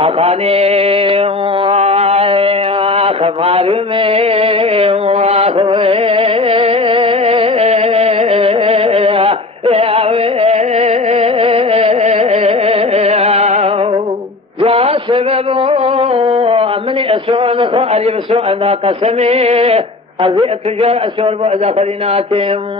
أخاني خمارمي جاء سبب من أسوان خارج بسوء ذا قسمي أذيت جاء أسوان بعد خليناتهم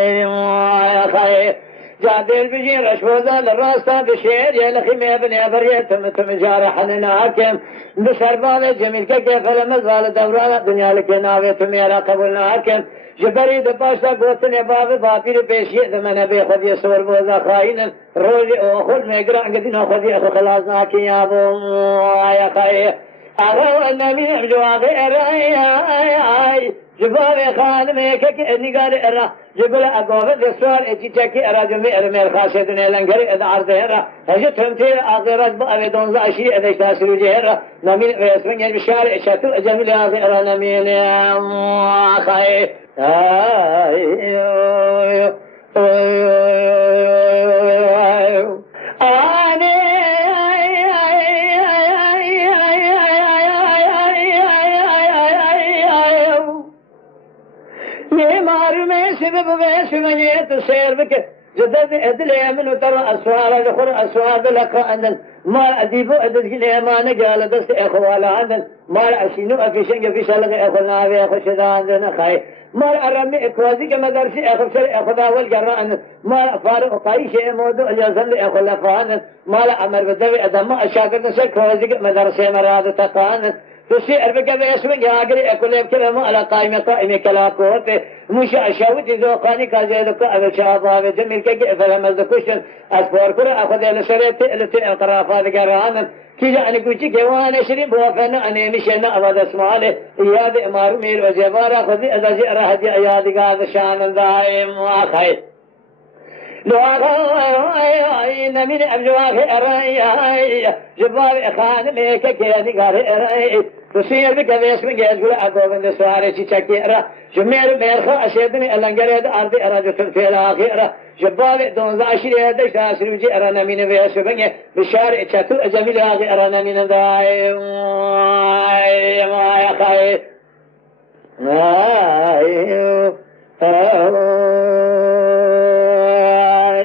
يا خير جادل بجي رشوذا للراستا بشير يا لخي ما بني أبريتم تم جارح لناكم بسربال جميل كيف لما زال دوران دنيا لك ناويتم يا قبلناكم جبري دباشتا قوتني باب بابير بيشي ذمنا بيخذ يسور بوزا خاين روزي أخذ ميقران قدين أخذ يأخذ خلاصناك يا أبو يا خير أغوى النبي بجوا غير جبال خانمي كأني قال إرا جبل أقوى السؤال إتيتك إرا جميع رمير خاصة لنقري إذا عرض إرا هجتهم تير آخرات بأبي دونزا أشياء إذا اشتاسروا جهرا نمين ويسمين البشار إشاتو جميل آخر نمين يا أخي سبب ويسميت سير بك جدد ادلي من ترى اسوار الاخر اسوار لك ان ما اديب ادل ما نقال دست اخوال عندن ما اسينو افيشن في شلغ اخونا في خشد عندنا خاي ما ارمي اكوازي كما درسي اخسر اخذا والجران ما فارق قاي شيء موضوع يزل اخلا فان ما امر بدوي ادم اشاكر نسكوازي مدرسه مراد تقان تشير بك بيسمع جاكري أكل كلام على قائمة كلا كوت مش أشوت ذوقاني كذلك أبى شابه جميل كي فلما ذكرشن أسبار كره أخذ الشريط التي القرافات جرهان كي يعني كوشي كوان شريب وفنا أنا مش أنا أبدا اسمعله ياد إمار مير وجبار أخذ إذا جاء راح جاء ياد هذا شان دائم وخير لو أنا من أبجواه أرأي جبار خان ميك كياني قال أرأي تسير بك باسم جاز قول أقوى من السواري تشكيرا جمير ميرخا أشيدني ألنقريد أرضي أراجو في الآخرة جبار دون ذا أشري هذا شاسر وجي أرانا من بيسو بني بشارع تشتو أجميل آخي أرانا من داي ما يخي